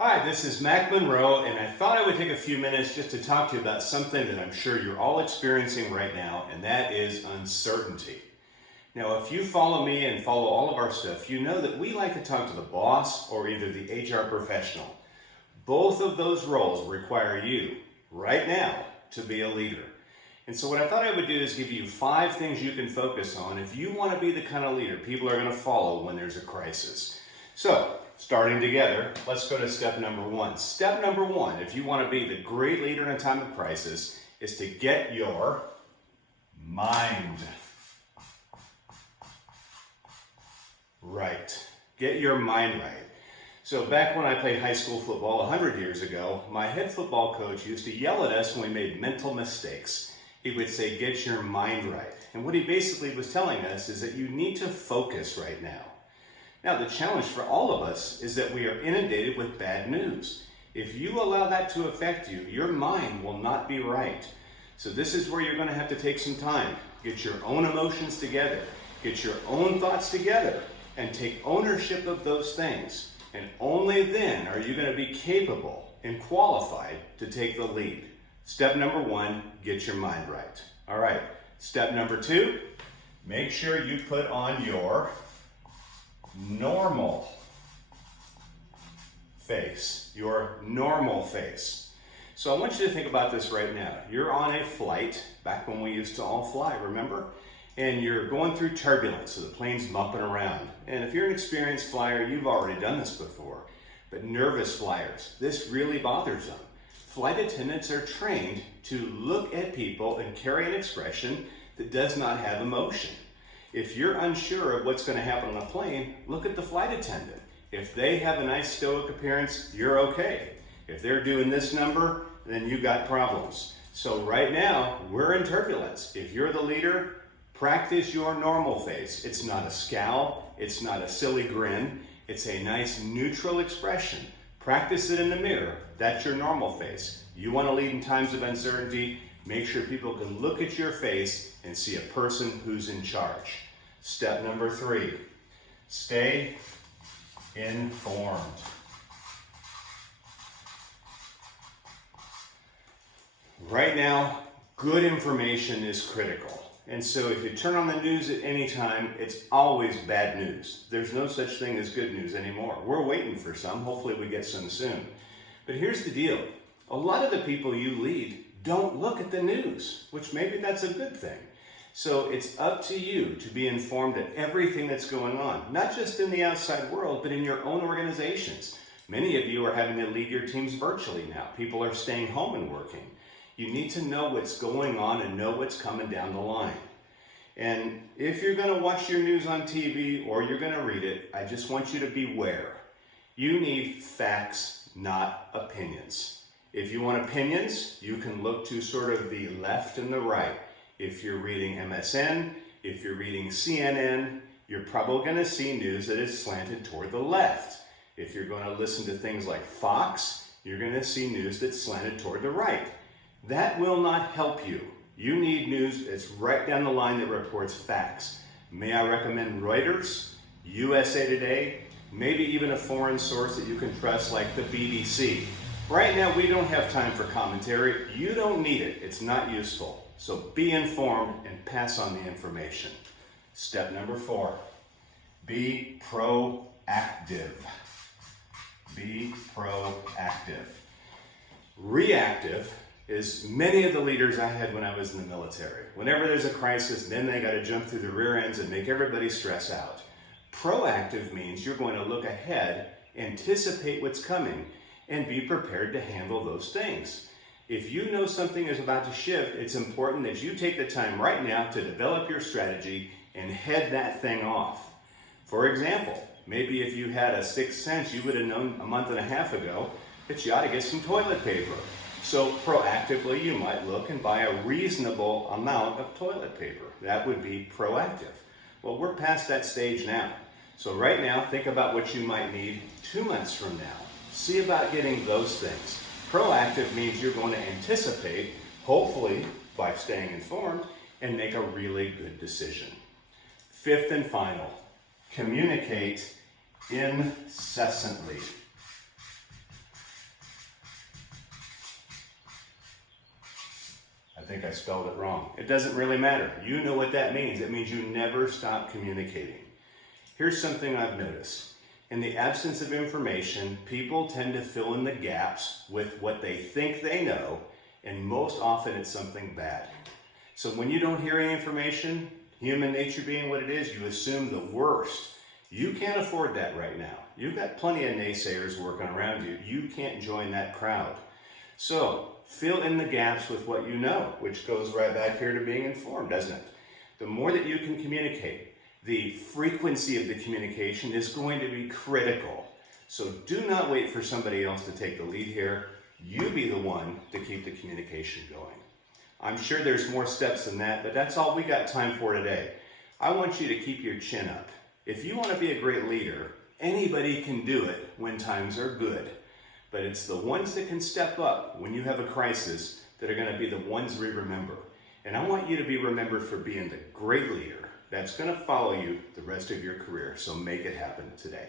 Hi, this is Mac Monroe, and I thought I would take a few minutes just to talk to you about something that I'm sure you're all experiencing right now, and that is uncertainty. Now, if you follow me and follow all of our stuff, you know that we like to talk to the boss or either the HR professional. Both of those roles require you, right now, to be a leader. And so what I thought I would do is give you 5 things you can focus on if you want to be the kind of leader people are going to follow when there's a crisis. So, starting together, let's go to step number 1. Step number 1, if you want to be the great leader in a time of crisis, is to get your mind right. Get your mind right. So back when I played high school football 100 years ago, my head football coach used to yell at us when we made mental mistakes. He would say, get your mind right. And what he basically was telling us is that you need to focus right now. Now, the challenge for all of us is that we are inundated with bad news. If you allow that to affect you, your mind will not be right. So this is where you're going to have to take some time. Get your own emotions together. Get your own thoughts together. And take ownership of those things. And only then are you going to be capable and qualified to take the lead. Step number 1, get your mind right. All right. Step number 2, make sure you put on your normal face. Your normal face. So I want you to think about this right now. You're on a flight, back when we used to all fly, remember? And you're going through turbulence, so the plane's bumping around. And if you're an experienced flyer, you've already done this before. But nervous flyers, this really bothers them. Flight attendants are trained to look at people and carry an expression that does not have emotion. If you're unsure of what's going to happen on a plane, look at the flight attendant. If they have a nice stoic appearance, you're okay. If they're doing this number, then you got problems. So right now, we're in turbulence. If you're the leader, practice your normal face. It's not a scowl. It's not a silly grin. It's a nice neutral expression. Practice it in the mirror. That's your normal face. You want to lead in times of uncertainty, make sure people can look at your face and see a person who's in charge. Step number 3, stay informed. Right now, good information is critical. And so if you turn on the news at any time, it's always bad news. There's no such thing as good news anymore. We're waiting for some. Hopefully we get some soon. But here's the deal. A lot of the people you lead don't look at the news, which maybe that's a good thing. So it's up to you to be informed of everything that's going on, not just in the outside world, but in your own organizations. Many of you are having to lead your teams virtually now. People are staying home and working. You need to know what's going on and know what's coming down the line. And if you're going to watch your news on TV or you're going to read it, I just want you to beware. You need facts, not opinions. If you want opinions, you can look to sort of the left and the right. If you're reading MSN, if you're reading CNN, you're probably going to see news that is slanted toward the left. If you're going to listen to things like Fox, you're going to see news that's slanted toward the right. That will not help you. You need news that's right down the line that reports facts. May I recommend Reuters, USA Today, maybe even a foreign source that you can trust like the BBC. Right now, we don't have time for commentary. You don't need it. It's not useful. So be informed and pass on the information. Step number 4, be proactive. Be proactive. Reactive is many of the leaders I had when I was in the military. Whenever there's a crisis, then they got to jump through the rear ends and make everybody stress out. Proactive means you're going to look ahead, anticipate what's coming, and be prepared to handle those things. If you know something is about to shift, it's important that you take the time right now to develop your strategy and head that thing off. For example, maybe if you had a sixth sense, you would have known a month and a half ago that you ought to get some toilet paper. So proactively, you might look and buy a reasonable amount of toilet paper. That would be proactive. Well, we're past that stage now. So right now, think about what you might need 2 months from now. See about getting those things. Proactive means you're going to anticipate, hopefully by staying informed, and make a really good decision. 5th and final, communicate incessantly. I think I spelled it wrong. It doesn't really matter. You know what that means. It means you never stop communicating. Here's something I've noticed. In the absence of information, people tend to fill in the gaps with what they think they know, and most often it's something bad. So when you don't hear any information, human nature being what it is, you assume the worst. You can't afford that right now. You've got plenty of naysayers working around you. You can't join that crowd. So fill in the gaps with what you know, which goes right back here to being informed, doesn't it? The more that you can communicate, the frequency of the communication is going to be critical. So do not wait for somebody else to take the lead here. You be the one to keep the communication going. I'm sure there's more steps than that, but that's all we got time for today. I want you to keep your chin up. If you want to be a great leader, anybody can do it when times are good. But it's the ones that can step up when you have a crisis that are going to be the ones we remember. And I want you to be remembered for being the great leader that's going to follow you the rest of your career. So make it happen today.